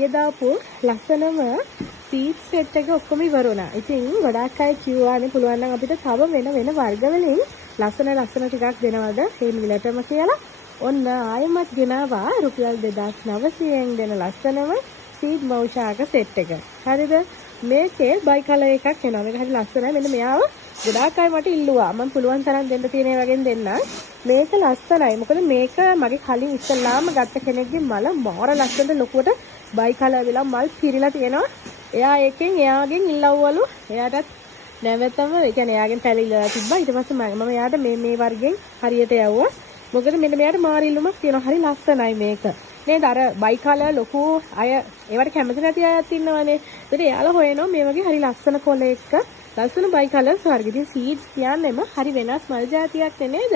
සතිය දාපු ලස්සනම seed set එක ඔක්කොම ඉවර වුණා. ඉතින් ගොඩාක් අය කිව්වානේ පුළුවන් නම් අපිට තව වෙන වර්ග වලින් ලස්සන ටිකක් දෙනවද මේ මිලටම කියලා. ඔන්න ආයෙමත් ගෙනාවා රුපියල් 2900න් දෙන ලස්සනම සීඩ් මෞෂාක සෙට් එක. හරිද? මේකේ බයි කලර් එකක් එනවා. මේක හරි ලස්සනයි. මෙන්න මෙයාව ගොඩාක් අය මට ඉල්ලුවා. මම පුළුවන් තරම් දෙන්න තියෙන ඒ වගේ දෙන්නම්. මේක ලස්සනයි. මොකද මේක මගේ කලින් ඉස්සල්ලාම ගත්ත කෙනෙක්ගේ මල මාර ලස්සනට ලොකුවට බයි කලර් වෙලා මල් පිරීලා තියෙනවා. එයා ඒකෙන් එයාගෙන් ඉල්ලවවලු. එයාටත් නැවතම ඒ කියන්නේ එයාගෙන් පැලිලා තිබ්බා. ඊට පස්සේ මම එයාට මේ වර්ගෙන් හරියට යවුවා. මොකද මෙන්න මෙයාට මාර ඉල්ලුමක් තියෙනවා. හරි ලස්සනයි මේක. නේද? අර බයි කලර් ලොකු අය ඒවට කැමති නැති අයත් ඉන්නවනේ. ඒත් එයාලා හොයනවා මේ වගේ හරි ලස්සන කොළ එක්ක ලස්සන බයි කලර්ස් වර්ග. ඉතින් සීඩ්ස් කියන්නේම හරි වෙනස් මල් జాතියක් නේද?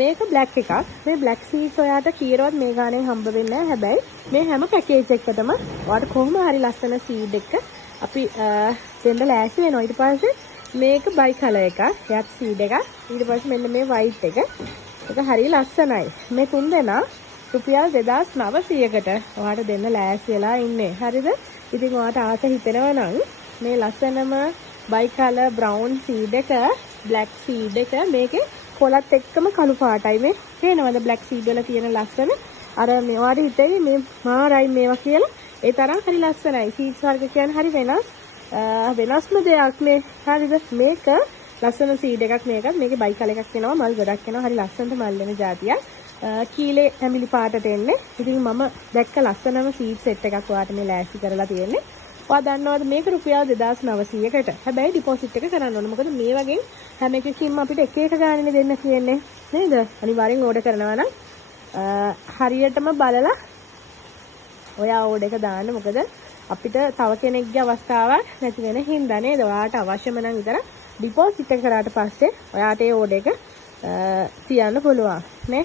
මේක බ්ලැක් එකක්. මේ බ්ලැක් සීඩ්ස් ඔයාට කීරවත් මේ ගාණෙන් හම්බ වෙන්නේ නැහැ. හැබැයි මේ හැම පැකේජ් එකකටම ඔයාට කොහොම හරි ලස්සන සීඩ් එක අපි දෙන්න ලෑස්ති වෙනවා. ඊට පස්සේ මේක බයි කලර් එකක්. එයාත් සීඩ් එකක්. ඊට පස්සේ මෙන්න මේ වයිට් එක. ඒක හරි ලස්සනයි. මේ තුන් දෙනා රුපියල් 2900කට ඔයාට දෙන්න ලෑස්ති වෙලා ඉන්නේ. හරිද? ඉතින් ඔයාට ආස හිතෙනවා නම් මේ ලස්සනම බයි කලර් බ්‍රවුන් සීඩ් එක, බ්ලැක් සීඩ් එක මේකේ කොලත් එක්කම කළු පාටයි මේ. පේනවද බ්ලැක් සීඩ් වල තියෙන ලස්සන? අර මේවාට හිතෙයි මේ මාරයි මේවා කියලා. ඒ තරම් හරි ලස්සනයි. සීඩ්ස් වර්ග කියන්නේ හරි වෙනස්ම දෙයක් මේ. හරිද? මේක ලස්සන සීඩ් එකක් මේකත්. මේකේ බයි කලර් එකක් එනවා. මල් ගොඩක් එනවා. හරි ලස්සනට මල් වෙන જાතියක්. කීලේ ඇමිලි පාටට එන්නේ. ඉතින් මම දැක්ක ලස්සනම සීඩ් සෙට් එකක් ඔයාට මේ ලෑස්ති කරලා තියෙන්නේ. ඔයා දන්නවද මේක රුපියල් 2900කට. හැබැයි ඩිපොසිට් එක කරන්න ඕන. මොකද මේ වගේ හැම එකකින්ම අපිට එක ගාණනේ දෙන්න කියන්නේ නේද? අනිවාර්යෙන් ඕඩර් කරනවා නම් හරියටම බලලා ඔයා ඕඩර් එක දාන්න. මොකද අපිට තව කෙනෙක්ගේ අවස්ථාවක් නැති වෙන හින්දා නේද? ඔයාට අවශ්‍යම නම් විතර ඩිපොසිට් එක කරාට පස්සේ ඔයාට ඒ ඕඩර් එක තියන්න පුළුවන් නේ.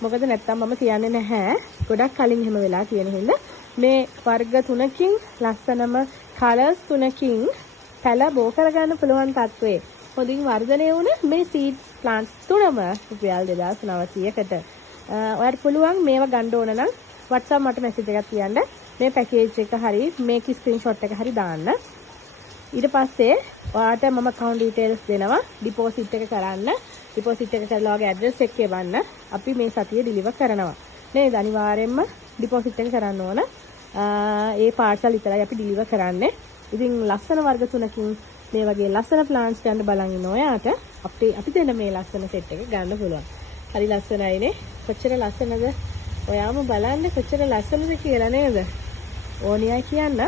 මොකද නැත්තම් මම කියන්නේ නැහැ. ගොඩක් කලින් එහෙම වෙලා තියෙන හින්දා මේ වර්ග තුනකින් ලස්සනම කලර්ස් තුනකින් පැල බෝ කරගන්න පුළුවන් තත්වයේ හොඳින් වර්ධනය වුණ මේ සීඩ්ස් ප්ලාන්ට්ස් තුනම රුපියල් 2900කට. ඔයාලට පුළුවන් මේවා ගන්න ඕන නම් WhatsApp මට මැසේජ් එකක් තියන්න. මේ පැකේජ් එක හරි මේක ස්ක්‍රීන්ෂොට් එක හරි දාන්න. ඊට පස්සේ ඔයාට මම account details දෙනවා. ඩිපොසිට් එක කරන්න. ඩිපොසිට් එක කරලා ඔයාගේ ඇඩ්‍රස් එක එවන්න. අපි මේ සතියේ ඩිලිවර් කරනවා. නේද? අනිවාර්යෙන්ම ඩිපොසිට් එක කරන්න ඕන. ඒ පාර්සල් විතරයි අපි ඩිලිවර් කරන්නේ. ඉතින් ලස්සන වර්ග තුනකින් මේ වගේ ලස්සන ප්ලාන්ට්ස් ගන්න බලන් ඉන්න ඔයාට අපි දෙන මේ ලස්සන සෙට් එක ගන්න පුළුවන්. හරි ලස්සනයිනේ. කොච්චර ලස්සනද? ඔයාම බලන්න කොච්චර ලස්සනද කියලා නේද? ඕනියයි කියන්න.